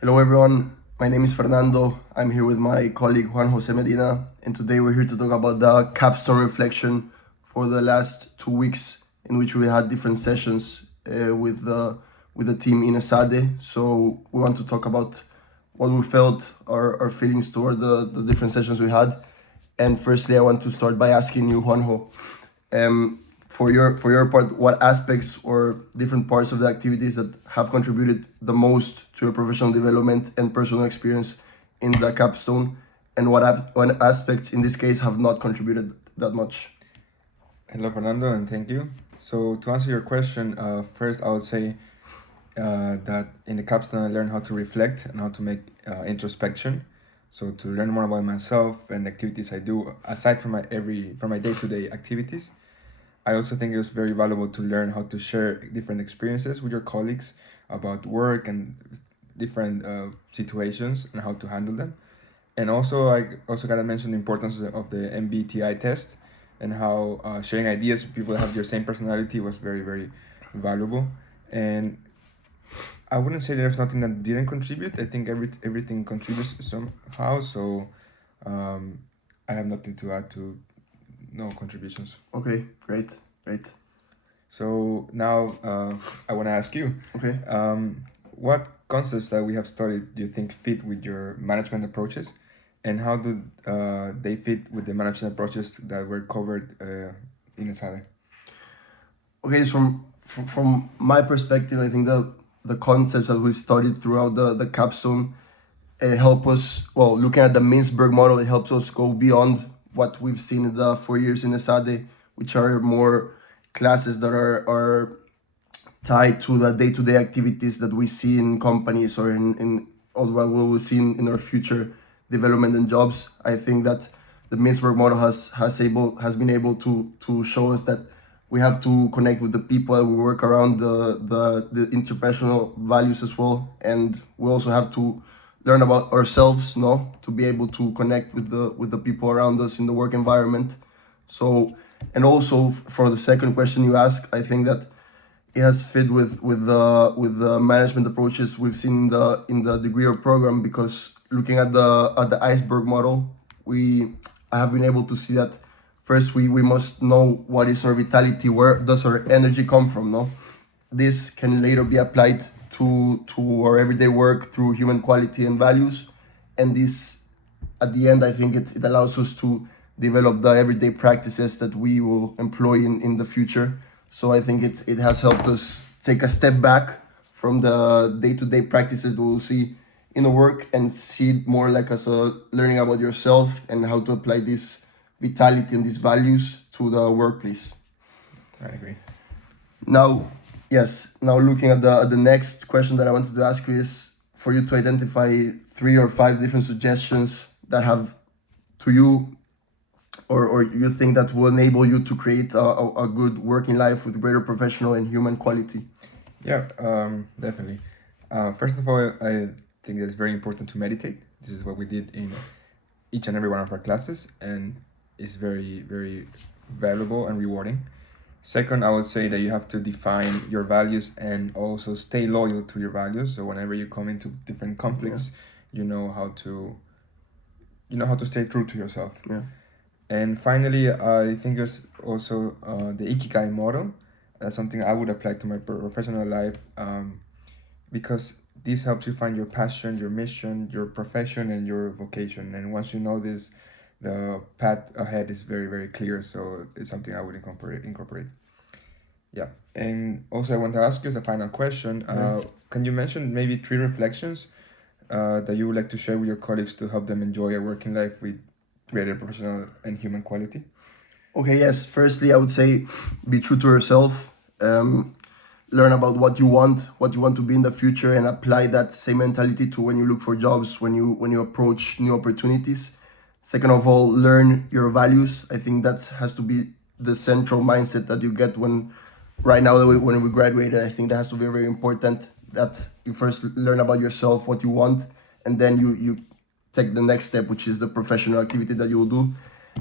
Hello everyone, my name is Fernando. I'm here with my colleague Juan Medina, and today we're here to talk about the Capstone reflection for the last 2 weeks, in which we had different sessions with the team in ESADE. So we want to talk about what we felt, our feelings toward the different sessions we had. And firstly, I want to start by asking you, Juanjo, for your part, what aspects or different parts of the activities that have contributed the most to your professional development and personal experience in the capstone, and what aspects in this case have not contributed that much? Hello, Fernando, and thank you. So, to answer your question, first I would say that in the capstone I learned how to reflect and how to make introspection. So, to learn more about myself and the activities I do aside from my day-to-day activities. I also think it was very valuable to learn how to share different experiences with your colleagues about work and different situations and how to handle them. And also, I also gotta mention the importance of the MBTI test and how sharing ideas with people that have your same personality was very, very valuable. And I wouldn't say there's nothing that didn't contribute. I think everything contributes somehow. So um, I have nothing to add to no contributions. Okay, great, great. So now I want to ask you, Okay. what concepts that we have studied do you think fit with your management approaches, and how do they fit with the management approaches that were covered in Esade? Okay, so from my perspective, I think the concepts that we've studied throughout the capstone help us, well, looking at the Mintzberg model, it helps us go beyond what we've seen in the 4 years in ESADE, which are more classes that are tied to the day-to-day activities that we see in companies or in or what we will see in our future development and jobs. I think that the Mintzberg model has been able to show us that we have to connect with the people that we work around, the interpersonal values as well, and we also have to learn about ourselves, no, to be able to connect with the people around us in the work environment. So, and also for the second question you ask, I think that it has fit with the management approaches we've seen in the degree or program, because looking at the iceberg model, I have been able to see that first we must know what is our vitality, where does our energy come from, no? This can later be applied to our everyday work through human quality and values, and this at the end I think it allows us to develop the everyday practices that we will employ in the future. So I think it has helped us take a step back from the day-to-day practices that we'll see in the work and see it more like as a learning about yourself and how to apply this vitality and these values to the workplace. I agree. Now, yes, now looking at the next question that I wanted to ask you is for you to identify 3 or 5 different suggestions that have to you, or you think that will enable you to create a good working life with greater professional and human quality. Yeah, definitely. First of all, I think it's very important to meditate. This is what we did in each and every one of our classes, and it's very, very valuable and rewarding. Second, I would say that you have to define your values and also stay loyal to your values. So whenever you come into different conflicts, you know how to stay true to yourself. Yeah. And finally, I think it's also the Ikigai model. That's something I would apply to my professional life, because this helps you find your passion, your mission, your profession, and your vocation. And once you know this, the path ahead is very, very clear. So it's something I would incorporate. Yeah. And also, I want to ask you as a final question, can you mention maybe 3 reflections that you would like to share with your colleagues to help them enjoy a working life with greater professional and human quality? Okay, yes. Firstly, I would say be true to yourself. Learn about what you want to be in the future, and apply that same mentality to when you look for jobs, when you approach new opportunities. Second of all, learn your values. I think that has to be the central mindset that you get right now when we graduated. I think that has to be very important, that you first learn about yourself, what you want, and then you take the next step, which is the professional activity that you will do.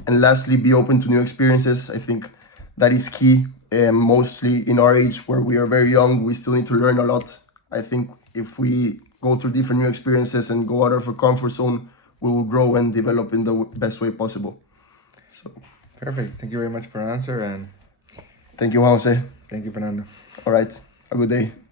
And lastly, be open to new experiences. I think that is key. Mostly in our age, where we are very young, we still need to learn a lot. I think if we go through different new experiences and go out of our comfort zone, we will grow and develop in the best way possible. So Perfect. Thank you very much for your answer, and thank you, Jose. thank you, Fernando. All right. Have a good day.